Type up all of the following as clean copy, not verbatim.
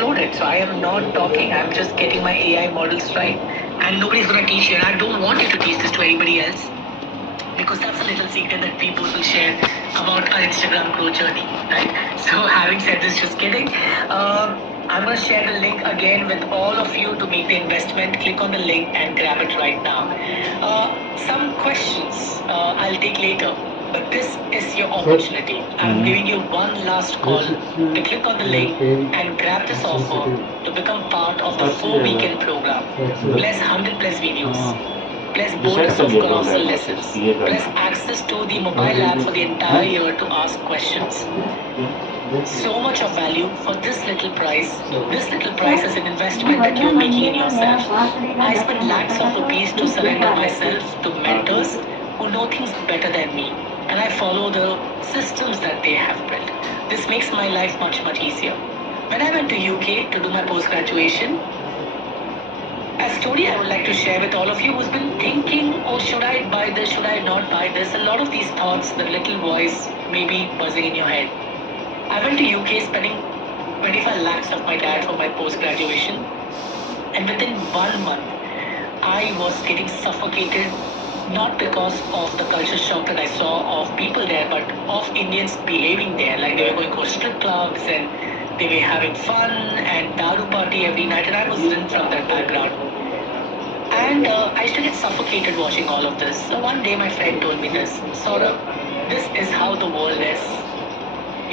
upload it. So I am not talking, I'm just getting my AI models right. And nobody's gonna teach you. And I don't want you to teach this to anybody else, because that's a little secret that we both will share about our Instagram growth journey, right? So having said this, just kidding. I'm going to share the link again with all of you to make the investment. Click on the link and grab it right now. Some questions I'll take later, but this is your opportunity. I'm giving you one last call to click on the link and grab this offer to become part of the 4 weekend program. Plus 100 plus videos, plus bonus of colossal lessons, plus access to the mobile app for the entire year to ask questions. So much of value for this little price. This little price is an investment that you're making in yourself. I spend lakhs of rupees to surrender myself to mentors who know things better than me, and I follow the systems that they have built. This makes my life much, much easier. When I went to UK to do my post-graduation, a story I would like to share with all of you who's been thinking, oh, should I buy this, should I not buy this? A lot of these thoughts, the little voice may be buzzing in your head. I went to UK spending 25 lakhs of my dad for my post-graduation, and within 1 month, I was getting suffocated, not because of the culture shock that I saw of people there, but of Indians behaving there. Like they were going to strip clubs and they were having fun and daru party every night, and I was in from that background. And I used to get suffocated watching all of this. So one day my friend told me this, Saurabh, this is how the world is.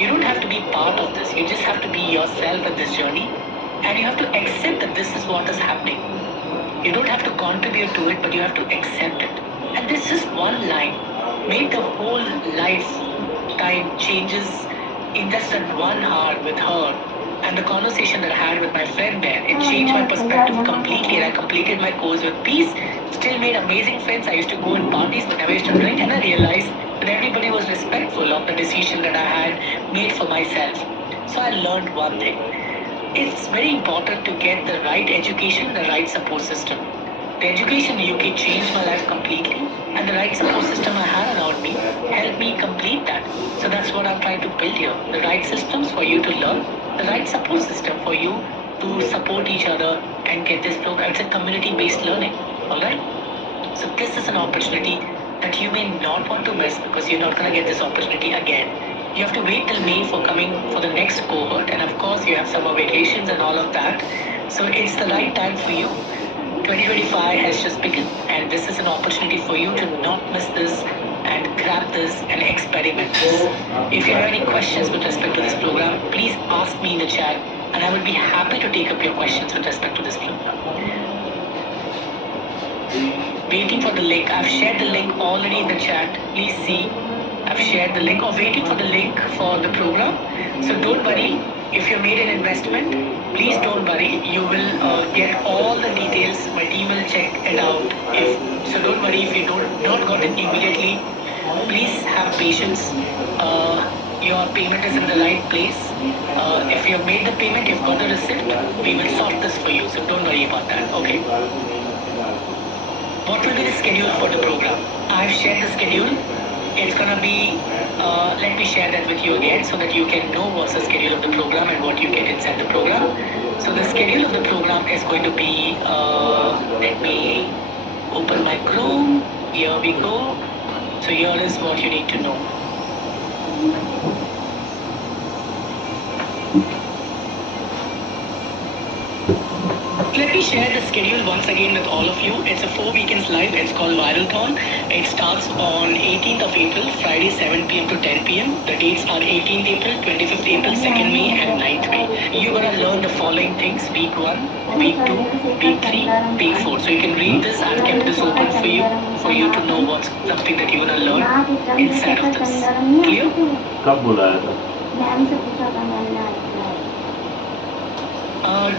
You don't have to be part of this. You just have to be yourself in this journey. And you have to accept that this is what is happening. You don't have to contribute to it, but you have to accept it. And this is one line made the whole lifetime changes in just that 1 hour with her. And the conversation that I had with my friend there, it changed my perspective completely. And I completed my course with peace. Still made amazing friends. I used to go in parties, but never used to drink. And I realized that everybody was respectful of the decision that I had made for myself. So I learned one thing. It's very important to get the right education, the right support system. The education in UK changed my life completely, and the right support system I had around me helped me complete that. So that's what I'm trying to build here. The right systems for you to learn, the right support system for you to support each other and get this program. It's a community-based learning, all right? So this is an opportunity that you may not want to miss, because you're not going to get this opportunity again. You have to wait till May for coming for the next cohort, and of course you have summer vacations and all of that. So it's the right time for you. 2025 has just begun, and this is an opportunity for you to not miss this and grab this and experiment this. If you have any questions with respect to this program, please ask me in the chat, and I will be happy to take up your questions with respect to this program. Waiting for the link. I've shared the link already in the chat. Please see. I've shared the link, or waiting for the link for the program. So don't worry. If you made an investment, please don't worry. You will get all the details. My team will check it out. So don't worry if you not got it immediately. Please have patience. Your payment is in the right place. If you have made the payment, you've got the receipt. We will sort this for you. So don't worry about that. Okay. What will be the schedule for the program? I've shared the schedule. It's gonna be, let me share that with you again so that you can know what's the schedule of the program and what you get inside the program. So the schedule of the program is going to be, let me open my Chrome. Here we go. So here is what you need to know. Let me share the schedule once again with all of you. It's a 4 weekends live. It's called Viralthon. It starts on 18th of April, Friday 7 p.m. to 10 p.m. The dates are 18th April, 25th April, 2nd May and 9th May. You're going to learn the following things: week 1, week 2, week 3, week 4. So you can read this. I've kept this open for you to know what's something that you're going to learn inside of this. Clear? कब बुलाया था?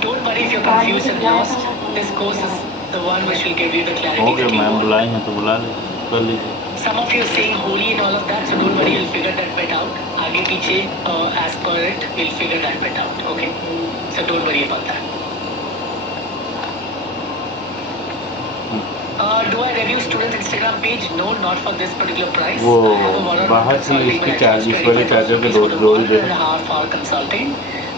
Don't worry if you're confused and lost. This course is the one which will give you the clarity that you ma'am want. बुलाए हैं तो बुला ले कर लीजिए. Some of you are saying holy and all of that, so don't worry, you'll figure that bit out. आगे पीछे, as per it, we'll figure that bit out. Okay? So don't worry about that. Do I review students' Instagram page? No, not for this particular price. वो I have a one-on-one बाहर से consulting इसके when I charge charges वाले 25,000 charger पे rupees for the जोड़ 1 दे. and a half hour consulting.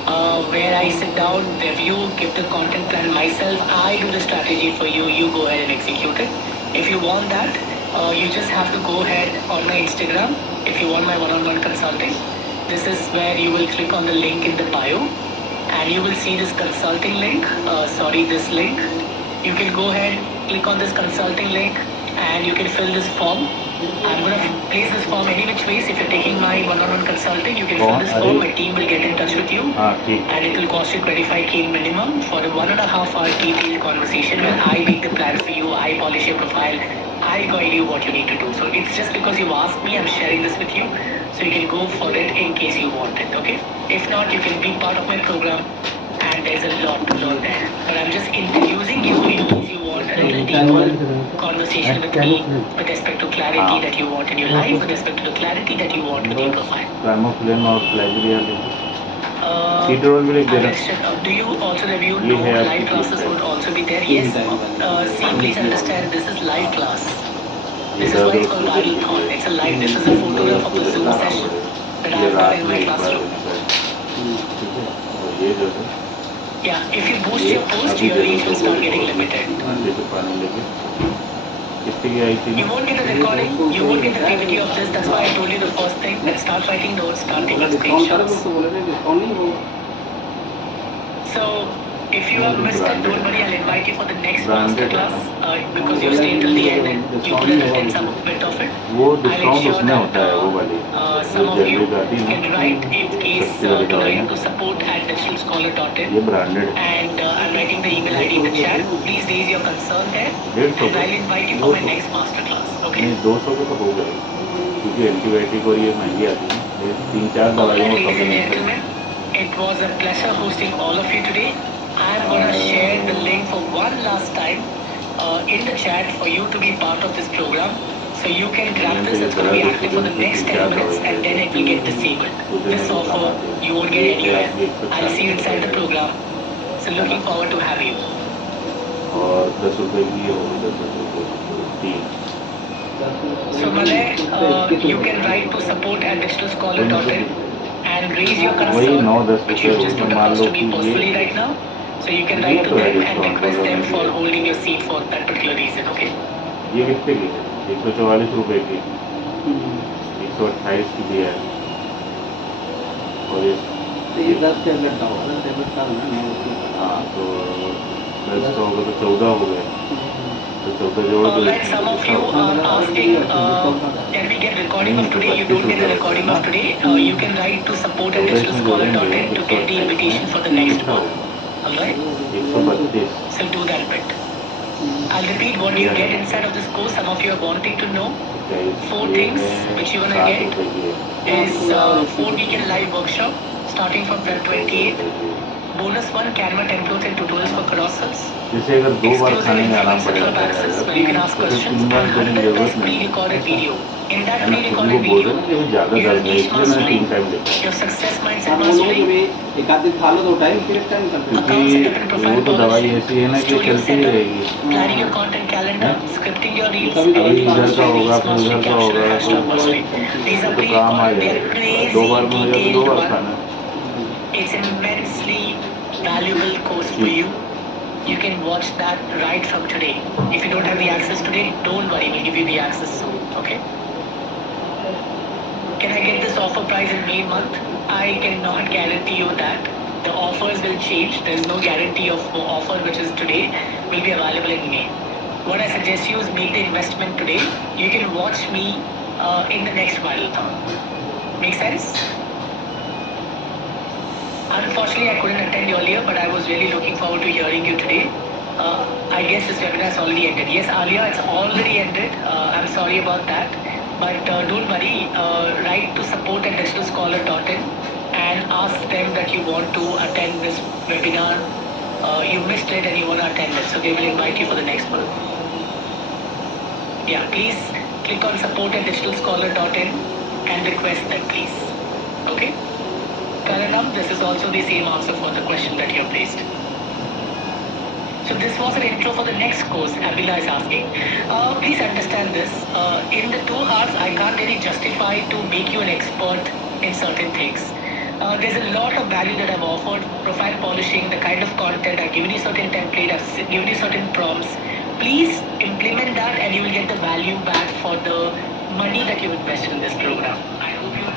where I sit down, review, give the content plan myself. I do the strategy for you. You go ahead and execute it. If you want that, you just have to go ahead on my Instagram. If you want my one-on-one consulting, this is where you will click on the link in the bio, and you will see this consulting link. This link. You can go ahead, click on this consulting link, and you can fill this form. I'm gonna place this form any which ways. If you're taking my one-on-one consulting, you can fill this form. My team will get in touch with you, and it will cost you 25K minimum for a 1.5 hour detailed conversation where I make the plan for you. I polish your profile. I guide you what you need to do. So it's just because you asked me, I'm sharing this with you, so you can go for it in case you want it. Okay? If not, you can be part of my program, and there's a lot to learn there. But I'm just introducing you in case you want a little deeper conversation with me with respect to clarity that you want in your life, with respect to the clarity that you want with your profile. Camouflage और plagiarism. Do you also review? No, live classes would also be there. Yes. See, please understand, this is live class. This is why it's called Viral Thought. It's a live. This is a photograph of the Zoom session that I've done in my classroom. Yeah, if you boost your post, your reach will start getting limited. You won't get a recording, you won't get the PPT of this. That's why I told you the first thing, that start writing notes, start taking screenshots. So, if you have missed it, don't worry, I'll invite you for the next masterclass because you've stayed till the end and you couldn't attend some bit of it. I'll ensure that some of you can write in case to support@digitalscholar.in, and I'm writing the email ID in the chat. Please raise your concern there, and I'll invite you for my next masterclass. Okay? 200 के तो हो गए क्योंकि antibiotic और ये महंगी आती है, ये 3-4 दवाइयों में Ladies and gentlemen, it was a pleasure hosting all of you today. I'm gonna share the link for one last time in the chat for you to be part of this program. So you can grab this. It's gonna be active for the next 10 minutes, and then it will get disabled. This offer you won't get anywhere. I'll see you inside the program. So looking forward to having you. और 10 रुपए की होगी, 10 रुपए तीन. So Malay, you can write to support@digitalscholar.in and raise your concern, which you've just put across to me personally right now. So you can write to them and request them for holding your seat for that particular reason. Okay? ये कितने की? 144 रुपए की, 128 की भी है, और ये 10 टेबलेट का होगा, 10 टेबलेट का ना. हाँ, तो 10 का होगा तो 14 हो गए. Like some of you are asking, can we get recording of today? You don't get the recording of today. You can write to support@digitalscholar.in to get the invitation for the next one. Alright? 132. So do that bit. I'll repeat what you get inside of this course. Some of you are wanting to know. 4 things which you're gonna get is 4 weekend live workshop starting from Feb 28th. Bonus 1, Canva templates and tutorials for carousels. जैसे अगर 2 बार खाने में आराम पड़ जाता है where you can ask तो फिर questions 3 बार and करने की 100 जरूरत plus नहीं है. pre-recorded video. In that है ना, pre-recorded उनको बोल video, देना कि वो ज़्यादा your दर्द है, niche इसलिए मैंने 3 mastery, टाइम देखा. your success mindset mastery, एक आध दिन खा लो तो टाइम फिर टाइम करते हैं. account setup and क्योंकि profile वो तो दवाई policy, ऐसी है ना कि studio चलती ही setup, रहेगी. planning your content calendar, scripting your reels, कभी कभी editing इधर का mastery, होगा, reels फिर उधर mastery, का caption होगा, and hashtag mastery. These are तो काम आ pre-recorded, they are जाएगा. 2 बार crazy में हो जाए तो 2 detailed बार one. खाना. It's immensely valuable course for you. You can watch that right from today. If you don't have the access today, don't worry, we'll give you the access soon. Okay? Can I get this offer price in May month? I cannot guarantee you that. The offers will change. There is no guarantee of offer which is today will be available in May. What I suggest you is make the investment today. You can watch me in the next Viral-thon. Make sense? Unfortunately, I couldn't attend earlier, but I was really looking forward to hearing you today. I guess this webinar has already ended. Yes, Alia, it's already ended. I'm sorry about that. But don't worry, write to support@digitalscholar.in and ask them that you want to attend this webinar. You missed it and you want to attend it, so they will invite you for the next one. Yeah, please click on support@digitalscholar.in and request that, please. Okay? Karanam, this is also the same answer for the question that you have placed. So this was an intro for the next course, Abila is asking. Please understand this. In the 2 hours, I can't really justify to make you an expert in certain things. There's a lot of value that I've offered, profile polishing, the kind of content, I've given you certain template, given you certain prompts. Please implement that and you will get the value back for the money that you invested in this program. I hope you